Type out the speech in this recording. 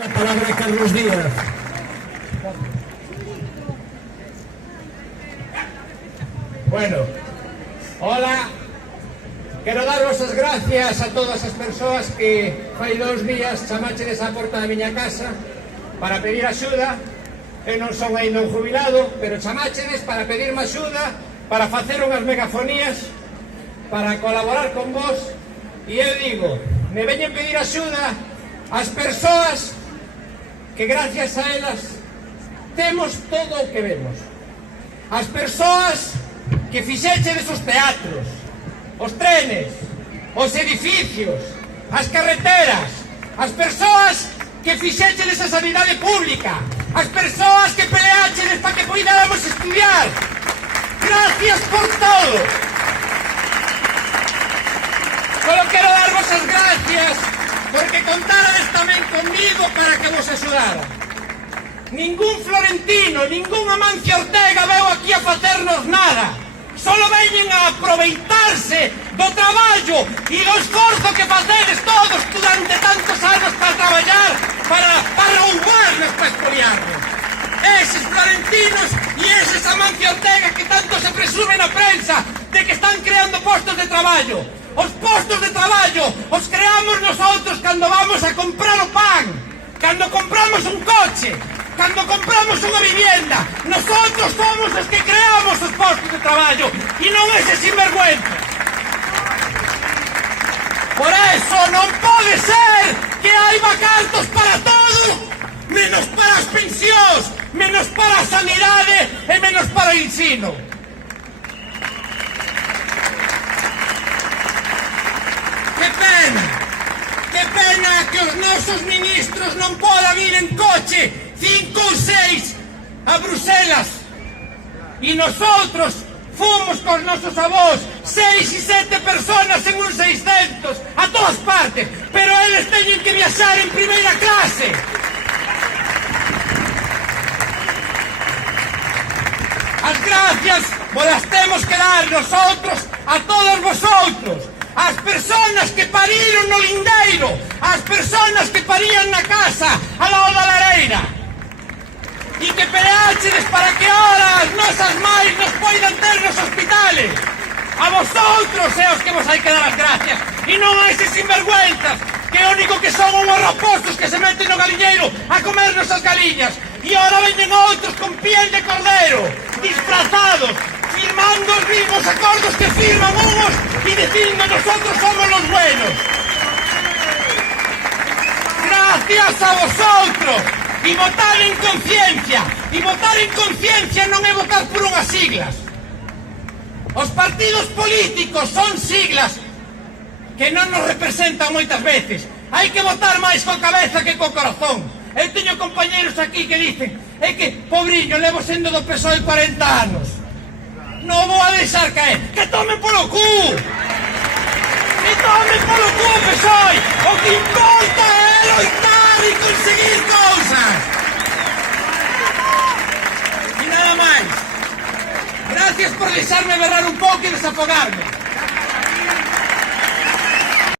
La palabra de Carlos Díaz. Bueno, hola. Quero darvos as gracias a todas as persoas que fai 2 días chamáchedes á porta da miña casa para pedir axuda. Eu non son ainda un jubilado, pero chamáchedes para pedirme axuda, para facer unhas megafonías, para colaborar con vos. E eu digo, me veñen pedir axuda as persoas que gracias a elas temos todo o que vemos. As persoas que fixechedes os teatros, os trenes, os edificios, as carreteras, as persoas que fixechedes a sanidade pública, as persoas que peleachedes para que poidáramos estudiar. Gracias por todo. Solo quero darvos as gracias porque contarades tamén comigo para que vos axudara. Ningún Florentino, ningún Amancio Ortega veu aquí a facernos nada. Solo veñen a aproveitarse do traballo e do esforzo que facedes todos durante tantos anos para traballar, para roubarnos, para expoliarnos. Eses Florentinos e eses Amancio Ortega que tanto se presume na prensa de que están creando postos de traballo. Os postos de traballo os creamos nosotros cando vamos a comprar o pan, cando compramos un coche, cando compramos unha vivienda. Nosotros somos os que creamos os postos de traballo e non ese sinvergüenza. Por eso non pode ser que hai vacantes para todo, menos para as pensións, menos para a sanidade e menos para o ensino. Que pena que os nosos ministros non podan ir en coche 5 ou 6 a Bruselas. E nosotros fomos cos nosos avós 6 e 7 personas en un 600 a todas partes, pero eles teñen que viaxar en primeira clase. As gracias vos temos que dar nosotros a todos vosotros, as persoas que pariron no lindeiro, as persoas que parían na casa ao lado da lareira e que peleachedes para que ahora as nosas mães nos poidan ter nos hospitales. A vosotros é os que vos hai que dar as gracias e non a eses sinvergüenzas que o único que son unhos raposos que se meten no galiñeiro a comernos as galiñas e ahora veñen outros con piel de cordero, disfrazados, firmando os mismos acordos que firman unos y diciendo nosotros somos los buenos. Gracias a vosotros. Y votar en conciencia. Y votar en conciencia non é votar por unhas siglas. Os partidos políticos son siglas que non nos representan moitas veces. Hai que votar máis coa cabeza que co corazón. Eu teño compañeros aquí que dicen é que, pobriño, levo sendo do PSOE 40 anos. Non vou a deixar caer. Que tomen polo cu! Que tomen polo cu, PSOE! O que importa é loitar e conseguir cousas! E nada máis. Gracias por deixarme berrar un pouco e desafogarme.